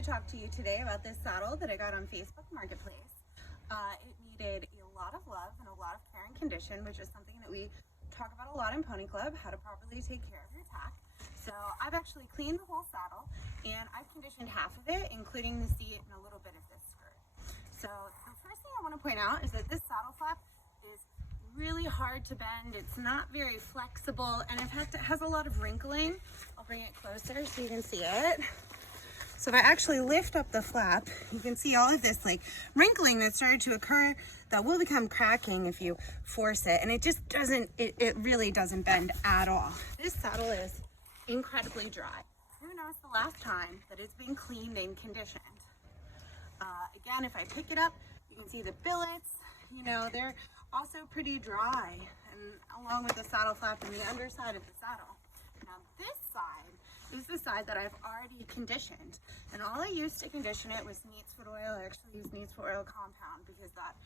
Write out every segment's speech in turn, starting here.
to talk to you today about this saddle that I got on Facebook Marketplace. It needed a lot of love and a lot of care and condition, which is something that we talk about a lot in Pony Club, how to properly take care of your tack. So I've actually cleaned the whole saddle and I've conditioned half of it, including the seat and a little bit of this skirt. So the first thing I want to point out is that this saddle flap is really hard to bend. It's not very flexible and it has a lot of wrinkling. I'll bring it closer so you can see it. So if I actually lift up the flap, you can see all of this like wrinkling that started to occur that will become cracking if you force it. And it just doesn't, it really doesn't bend at all. This saddle is incredibly dry. Who knows the last time that it's been cleaned and conditioned? Again, if I pick it up, you can see the billets, you know, they're also pretty dry, and along with the saddle flap and the underside of the saddle. Now this side is the side that I've already conditioned, and all I used to condition it was Neat's Foot Oil. I actually used Neat's Foot Oil Compound because that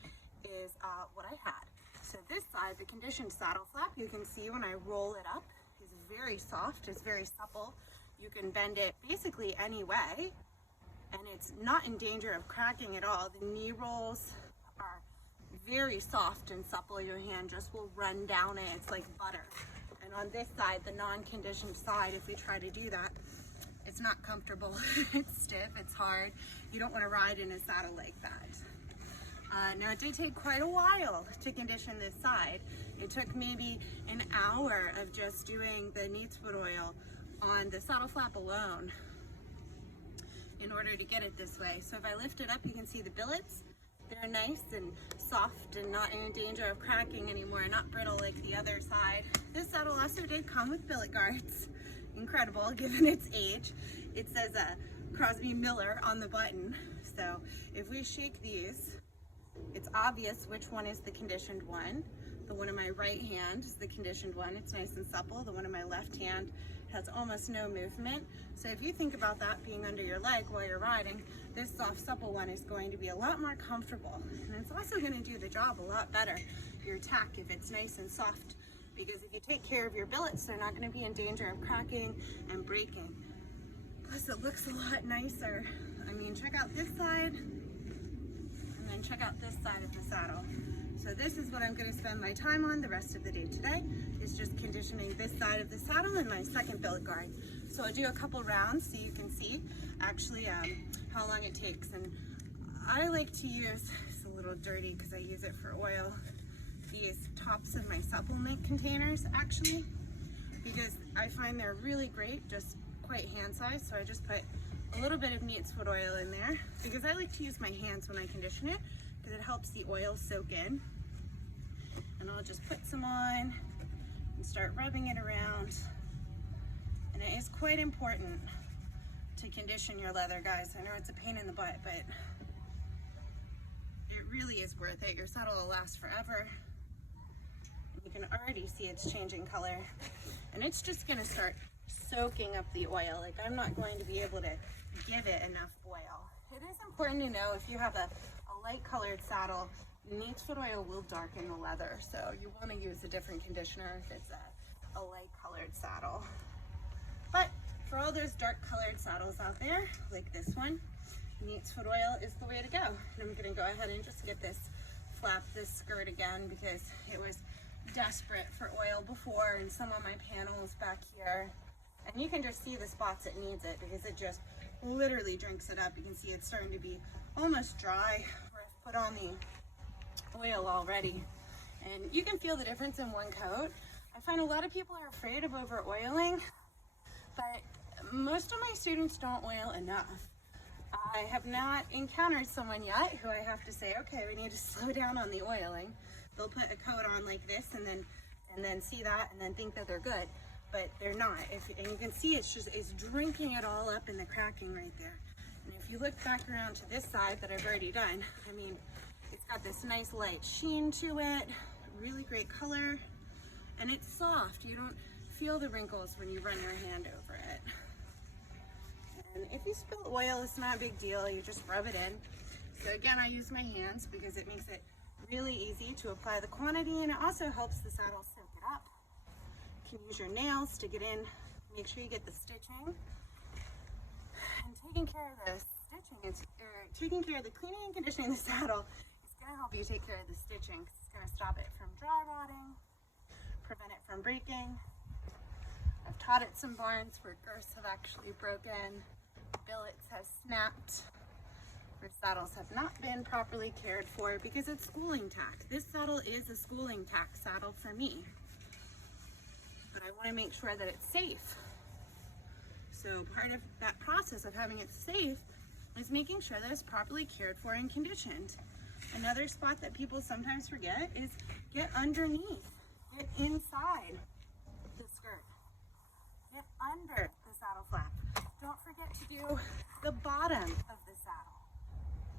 is what I had. So this side, the conditioned saddle flap, you can see when I roll it up, is very soft, it's very supple. You can bend it basically any way, and it's not in danger of cracking at all. The knee rolls are very soft and supple. Your hand just will run down it. It's like butter. And on this side, the non-conditioned side, if we try to do that, it's not comfortable. It's stiff, it's hard. You don't want to ride in a saddle like that. Now it did take quite a while to condition this side. It took maybe an hour of just doing the Neat's Foot Oil on the saddle flap alone in order to get it this way. So if I lift it up, you can see the billets. They're nice and soft and not in danger of cracking anymore, not brittle like the other side. This saddle also did come with billet guards. Incredible given its age. It says Crosby Miller on the button. So if we shake these, it's obvious which one is the conditioned one. The one in my right hand is the conditioned one. It's nice and supple. The one in my left hand has almost no movement. So if you think about that being under your leg while you're riding, this soft, supple one is going to be a lot more comfortable. And it's also going to do the job a lot better, your tack, if it's nice and soft. Because if you take care of your billets, they're not going to be in danger of cracking and breaking. Plus it looks a lot nicer. I mean, check out this side, and then check out this side of the saddle. So this is what I'm going to spend my time on the rest of the day today, is just conditioning this side of the saddle and my second billet guard. So I'll do a couple rounds so you can see actually how long it takes. And I like to use, it's a little dirty because I use it for oil, these tops of my supplement containers actually, because I find they're really great, just quite hand-sized. So I just put a little bit of Neat's Foot Oil in there because I like to use my hands when I condition it because it helps the oil soak in. And I'll just put some on and start rubbing it around. And it is quite important to condition your leather, guys. I know it's a pain in the butt, but it really is worth it. Your saddle will last forever. You can already see it's changing color. And it's just gonna start soaking up the oil. Like, I'm not going to be able to give it enough oil. It is important to know if you have a light colored saddle, Neat's Foot Oil will darken the leather. So you want to use a different conditioner if it's a light colored saddle. But for all those dark colored saddles out there, like this one, Neat's Foot Oil is the way to go. And I'm going to go ahead and just get this this skirt again because it was desperate for oil before, and some of my panels back here. And you can just see the spots it needs it because it just literally drinks it up. You can see it's starting to be almost dry where I've put on the oil already. And you can feel the difference in one coat. I find a lot of people are afraid of over oiling, but most of my students don't oil enough. I have not encountered someone yet who I have to say, okay, we need to slow down on the oiling. They'll put a coat on like this and then see that and then think that they're good, but they're not. And you can see it's drinking it all up in the cracking right there. And if you look back around to this side that I've already done, I mean, it's got this nice light sheen to it, really great color, and it's soft. You don't feel the wrinkles when you run your hand over it. And if you spill oil, it's not a big deal. You just rub it in. So again, I use my hands because it makes it really easy to apply the quantity, and it also helps the saddle soak it up. You can use your nails to get in, make sure you get the stitching. And taking care of the stitching, taking care of the cleaning and conditioning of the saddle is going to help you take care of the stitching, 'cause it's going to stop it from dry rotting, prevent it from breaking. I've taught at some barns where girths have actually broken, billets have snapped, where saddles have not been properly cared for because it's schooling tack. This saddle is a schooling tack saddle for me, but I want to make sure that it's safe. So part of that process of having it safe is making sure that it's properly cared for and conditioned. Another spot that people sometimes forget is get underneath, get inside the skirt, get under the saddle flap. Don't forget to do the bottom of the saddle.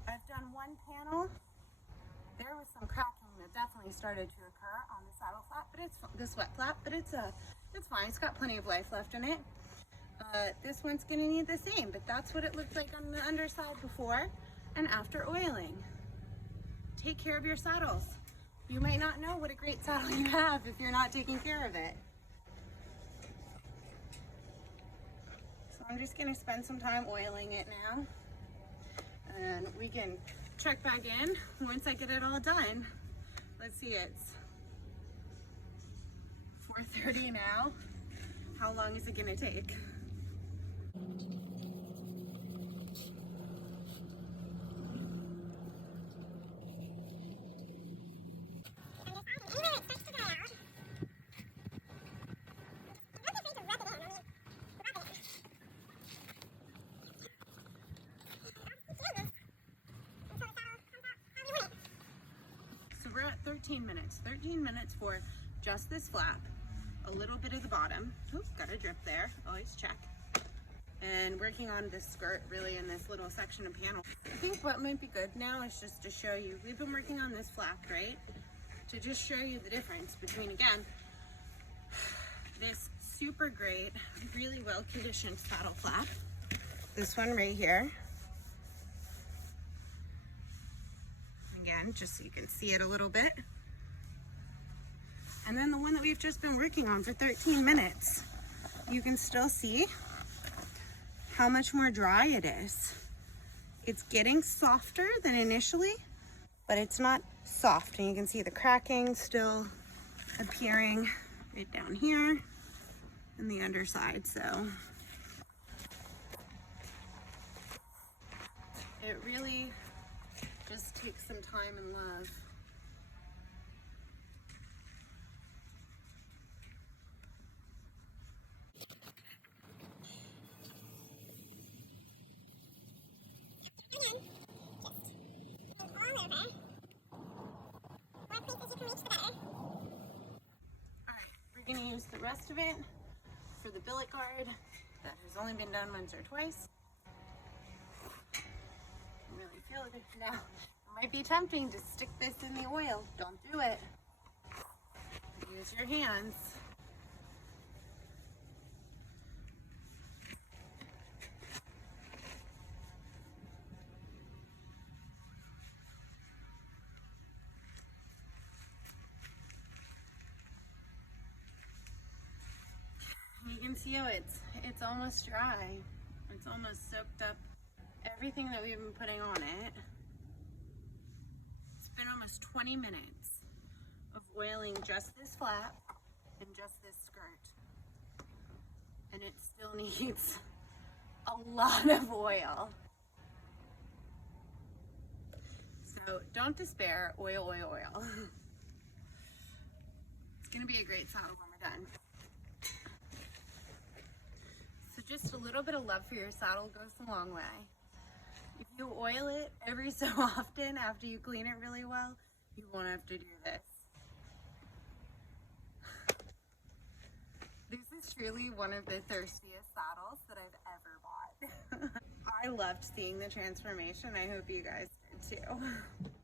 I've done one panel. There was some cracking that definitely started to occur on the saddle flap, but it's the sweat flap, but it's fine. It's got plenty of life left in it. This one's gonna need the same, but that's what it looked like on the underside before and after oiling. Take care of your saddles. You might not know what a great saddle you have if you're not taking care of it. So I'm just gonna spend some time oiling it now, and we can check back in once I get it all done. Let's see, it's 4:30 now. How long is it gonna take? So we're at 13 minutes. 13 minutes for just this flap, a little bit of the bottom. Oops, got a drip there, always check. And working on this skirt really in this little section of panel. I think what might be good now is just to show you, we've been working on this flap, right? To just show you the difference between, again, this super great, really well conditioned saddle flap. This one right here. Again, just so you can see it a little bit. And then the one that we've just been working on for 13 minutes. You can still see how much more dry it is. It's getting softer than initially, but it's not soft. And you can see the cracking still appearing right down here in the underside. So it really just takes some time and love. We're going to use the rest of it for the billet guard that has only been done once or twice. I really feel it now. It might be tempting to stick this in the oil. Don't do it. Use your hands. You can see how it's almost dry. It's almost soaked up everything that we've been putting on it. It's been almost 20 minutes of oiling just this flap and just this skirt. And it still needs a lot of oil. So don't despair, oil, oil, oil. It's gonna be a great saddle when we're done. So just a little bit of love for your saddle goes a long way. If you oil it every so often after you clean it really well, you won't have to do this. This is truly one of the thirstiest saddles that I've ever bought. I loved seeing the transformation. I hope you guys did too.